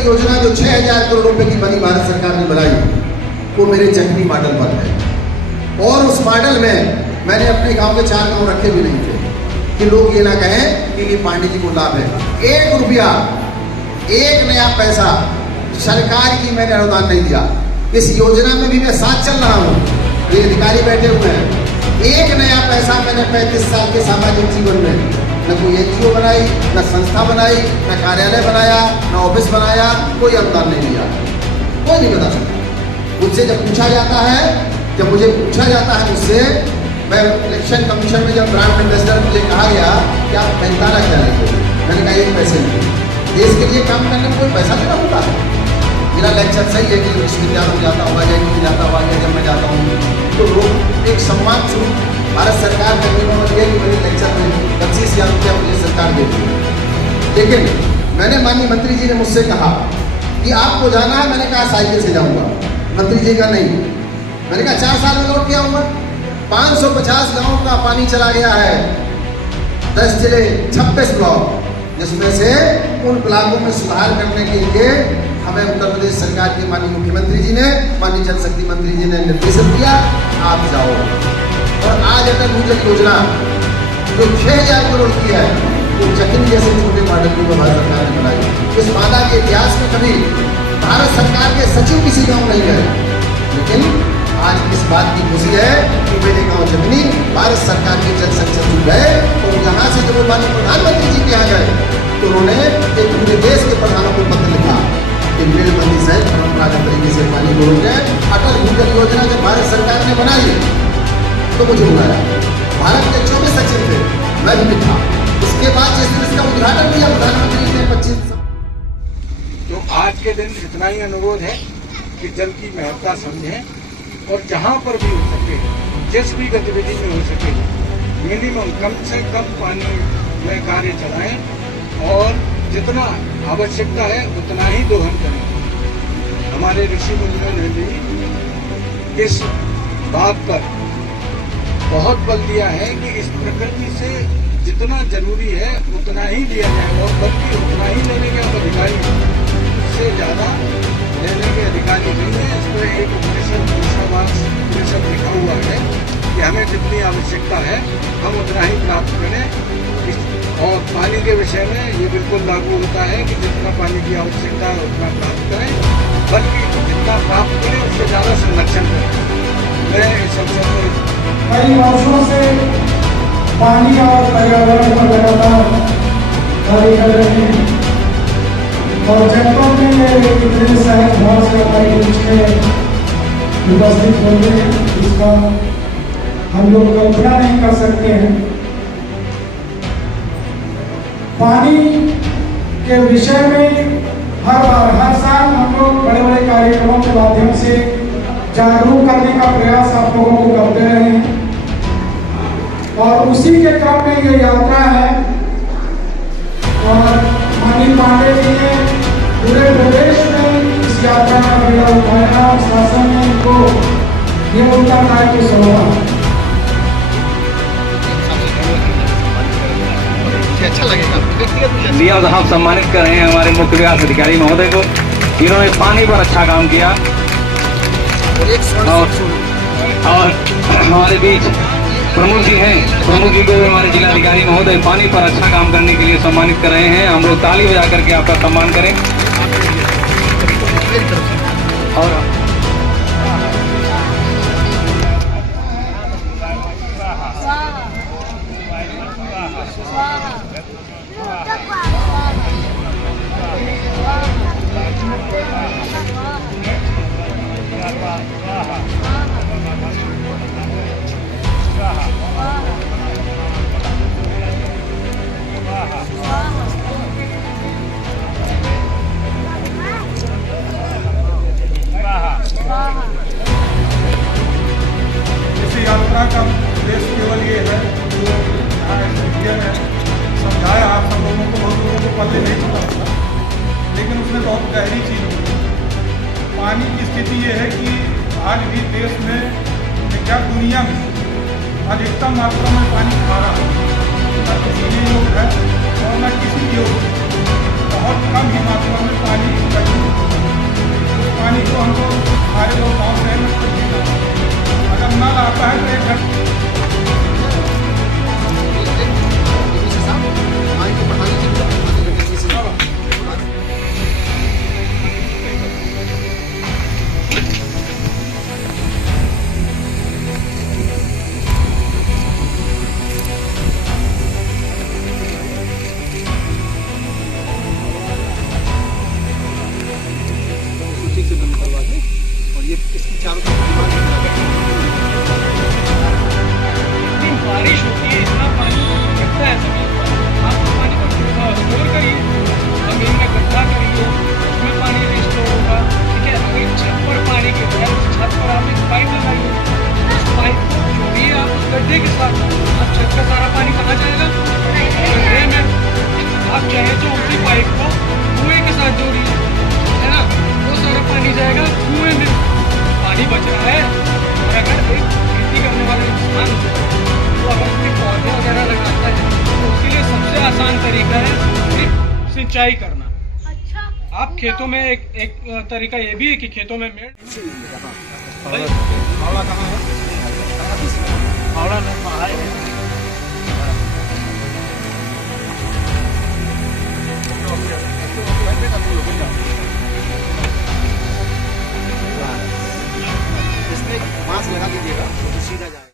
भूजल योजना जो 6,000 करोड़ रुपए की बनी भारत सरकार ने बनाई, वो मेरे चकनी मॉडल पर है। और उस मॉडल में मैंने अपने गांव के 4 गांव रखे भी नहीं थे कि लोग ये ना कहें कि ये पांडे जी को लाभ है। 1 रुपया, 1 नया पैसा सरकार की मैंने अनुदान नहीं दिया। इस योजना में भी मैं साथ चल रहा हूँ, ये अधिकारी बैठे हुए हैं। 1 नया पैसा मैंने 35 साल के सामाजिक जीवन में न कोई NGO बनाई, न संस्था बनाई, न कार्यालय बनाया, न ऑफिस बनाया, कोई अनुदान नहीं दिया। कोई नहीं बता सकता। मुझसे जब पूछा जाता है, जब मुझे पूछा जाता है मुझसे, मैं इलेक्शन कमीशन में जब ब्रांड एम्बेसडर मुझे कहा गया कि आप पहचाना क्या लेते, मैंने कहा 1 पैसे नहीं। देश के लिए काम करने में कोई पैसा देना होता है। मेरा लेक्चर सही है कि विश्वविद्यालय में जाता हुआ या नहीं जाता हुआ, या जब मैं जाता हूँ तो लोग एक सम्मान स्वरूप भारत सरकार के नियमों में कि मेरे लेक्चर में 25,000 रुपया मुझे सरकार देती है। लेकिन मैंने माननीय मंत्री जी ने मुझसे कहा कि आपको जाना है, मैंने कहा साइकिल से जाऊँगा। मंत्री जी का नहीं, मैंने कहा 4 साल में लौट के आऊँगा। 550 गाँव का पानी चला गया है, 10 जिले 26 ब्लॉक, जिसमें से उन ब्लॉकों में सुधार करने के लिए हमें उत्तर प्रदेश सरकार के माननीय मुख्यमंत्री जी ने, माननीय जल शक्ति मंत्री जी ने निर्देशित किया, आप जाओ। और आज अटल भूजल योजना जो 6,000 करोड़ की है, वो चकनी जैसे छोटे मॉडल की भारत सरकार ने बनाई। इस मादा के इतिहास में कभी भारत सरकार के सचिव किसी गाँव नहीं गए, लेकिन आज इस बात की खुशी है कि मेरे गांव चकनी भारत सरकार के जल संसद सचिव गए, और यहाँ से जब वो माननीय प्रधानमंत्री जी के यहाँ गए तो उन्होंने एक पूरे देश के प्रधानों को पत्र लिखा कि मेलबंदी सहित परंपरागत तरीके से पानी को रोकें। अटल भूजल योजना जब भारत सरकार ने बनाई तो मुझे बुलाया, भारत के 24 सचिव थे, मैं भी था। उसके बाद जिस दिन इसका उद्घाटन किया प्रधानमंत्री ने 25। तो आज के दिन इतना ही अनुरोध है कि जल की महत्ता समझें और जहाँ पर भी हो सके, जिस भी गतिविधि में हो सके, मिनिमम कम से कम पानी में कार्य चलाएं और जितना आवश्यकता है उतना ही दोहन करें। हमारे ऋषि मुनियों ने भी इस बात पर बहुत बल दिया है कि इस प्रकृति से जितना जरूरी है उतना ही लिया जाए, और बल्कि उतना ही लेने के आप अधिकारी हैं, उससे ज़्यादा लेने के अधिकारी नहीं है। इस पर एक उपनिषद लिखा हुआ है कि हमें जितनी आवश्यकता है हम उतना ही प्राप्त करें। और पानी के विषय में ये बिल्कुल लागू होता है कि जितना पानी की आवश्यकता है उतना प्राप्त करें, बल्कि जितना प्राप्त करें उससे ज़्यादा संरक्षण करें। मैं इस अवसर पर कई वर्षों से पानी और पर्यावरण पर लगातार कार्य कर रहे हैं, और जनपद में कितने सहज भाव से हमारी बीच में उपस्थित होते हैं, इसका हम लोग कल्पना नहीं कर सकते हैं। पानी के विषय में हर साल हम लोग बड़े बड़े कार्यक्रमों के माध्यम से जागरूक करने का प्रयास आप लोगों को करते रहे हैं, और उसी के क्रम में ये यात्रा है। और माननीय पांडे जी ने पूरे प्रदेश में इस यात्रा का बेड़ा उठाया, और शासन ने इनको ये उनका दायित्व सौंपा। अच्छा लगेगा लिया साहब सम्मानित कर रहे हैं हमारे मुख्य विकास अधिकारी महोदय को। इन्होंने पानी पर अच्छा काम किया, और हमारे बीच प्रमुख जी हैं, प्रमुख जी को भी हमारे जिलाधिकारी महोदय पानी पर अच्छा काम करने के लिए सम्मानित कर रहे हैं। हम लोग ताली बजा करके आपका सम्मान करें। और इस यात्रा का उद्देश्य केवल ये है जो ने समझाया, आप सब लोगों को, बहुत लोगों को पहले नहीं पता था, लेकिन उसमें बहुत गहरी चीज होती है। पानी की स्थिति ये है कि आज भी देश में, क्या दुनिया में अधिकतम मात्रा में पानी खा रहा है, न तो पीने योग्य है और न किसी योग्य। बहुत कम ही मात्रा में पानी क्या है जो उसी पाइप को कुएं के साथ जोड़ी है ना, वो सारा पानी जाएगा कुएं में, पानी बच रहा है। और अगर एक खेती करने वाला इंसान तो अगर कोई पौधे वगैरह लगाता है तो उसके लिए सबसे आसान तरीका है सिर्फ सिंचाई करना। आप खेतों में एक तरीका ये भी है कि खेतों में मेड़ फावड़ा कहाँ है? फावड़ा नहीं,